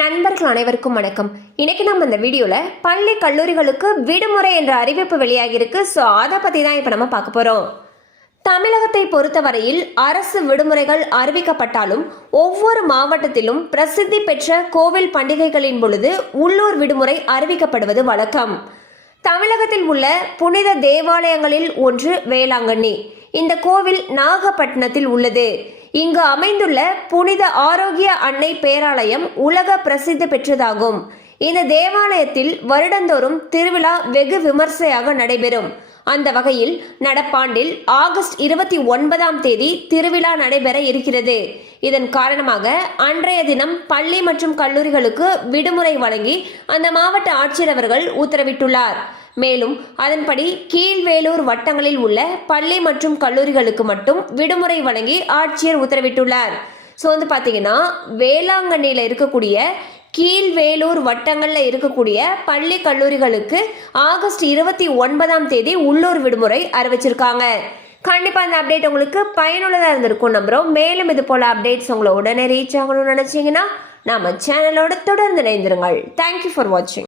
நண்பர்கள் அனைவருக்கும் வணக்கம். இன்னைக்கு நம்ம இந்த வீடியோல பள்ளி கல்லூரிகளுக்கு விடுமுறை என்ற அறிவிப்பு வெளியாகியிருக்கு. ஸோ அதை பத்தி தான் இப்போ நம்ம பார்க்க போறோம். தமிழகத்தை பொறுத்தவரையில் அரசு விடுமுறைகள் அறிவிக்கப்பட்டாலும் ஒவ்வொரு மாவட்டத்திலும் பிரசித்தி பெற்ற கோவில் பண்டிகைகளின் பொழுது உள்ளூர் விடுமுறை அறிவிக்கப்படுவது வழக்கம். தமிழகத்தில் உள்ள புனித தேவாலயங்களில் ஒன்று வேளாங்கண்ணி. இந்த கோவில் நாகப்பட்டினத்தில் உள்ளது. இங்கு அமைந்துள்ள புனித ஆரோக்கிய அன்னை பேராலயம் உலக பிரசித்தி பெற்றதாகும். இந்த தேவாலயத்தில் வருடந்தோறும் திருவிழா வெகு விமர்சையாக நடைபெறும். அந்த வகையில் நடப்பாண்டில் ஆகஸ்ட் இருபத்தி ஒன்பதாம் தேதி திருவிழா நடைபெற இருக்கிறது. இதன் காரணமாக அன்றைய தினம் பள்ளி மற்றும் கல்லூரிகளுக்கு விடுமுறை வழங்கி அந்த மாவட்ட ஆட்சியர் அவர்கள் உத்தரவிட்டுள்ளார். மேலும் அதன்படி கீழ்வேலூர் வட்டங்களில் உள்ள பள்ளி மற்றும் கல்லூரிகளுக்கு மட்டும் விடுமுறை வழங்கி ஆட்சியர் உத்தரவிட்டுள்ளார். ஸோ வந்து பார்த்தீங்கன்னா வேளாங்கண்ணியில் இருக்கக்கூடிய கீழ்வேலூர் வட்டங்களில் இருக்கக்கூடிய பள்ளி கல்லூரிகளுக்கு ஆகஸ்ட் இருபத்தி ஒன்பதாம் தேதி உள்ளூர் விடுமுறை அறிவிச்சிருக்காங்க. கண்டிப்பாக இந்த அப்டேட் உங்களுக்கு பயனுள்ளதாக இருந்திருக்கும் நம்புகிறோம் மேலும் இது போல் அப்டேட்ஸ் உங்களை உடனே ரீச் ஆகணும்னு நினச்சிங்கன்னா நம்ம சேனலோட தொடர்ந்து இணைந்திருங்கள். தேங்க்யூ ஃபார் வாட்சிங்